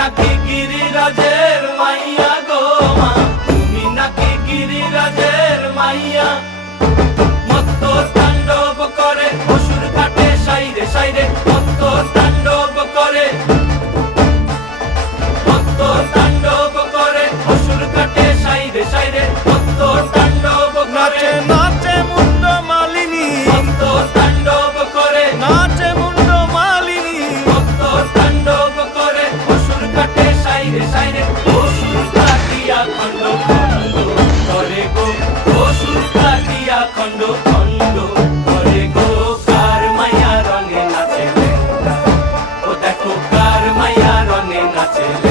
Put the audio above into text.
নাকি গিরিরাজের মাইয়া গো মা, তুমি নাকি গিরিরাজের মাইয়া। মত্ত তাণ্ডব করে অসুর ঘাটে সাইরে সাইরে, মত্ত তাণ্ডব করে, মত্ত তাণ্ডব করে অসুর ঘাটে সাইরে সাইরে, মত্ত তাণ্ডব করে। নাচে মুন্ড মালিনী, মত্ত তাণ্ডব করে, নাচে মুন্ড মালিনী, মত্ত তাণ্ডব করে অসুর ঘাটে সাইরে সাইরে। অসুর কাটিয়া খণ্ড খণ্ড করে গো, অসুর কাটিয়া খণ্ড খণ্ড করে গো। কার মায়া রঙে নাচে লেঙ্গা, ও দেখো কার মায়া রঙে নাচে লেঙ্গা।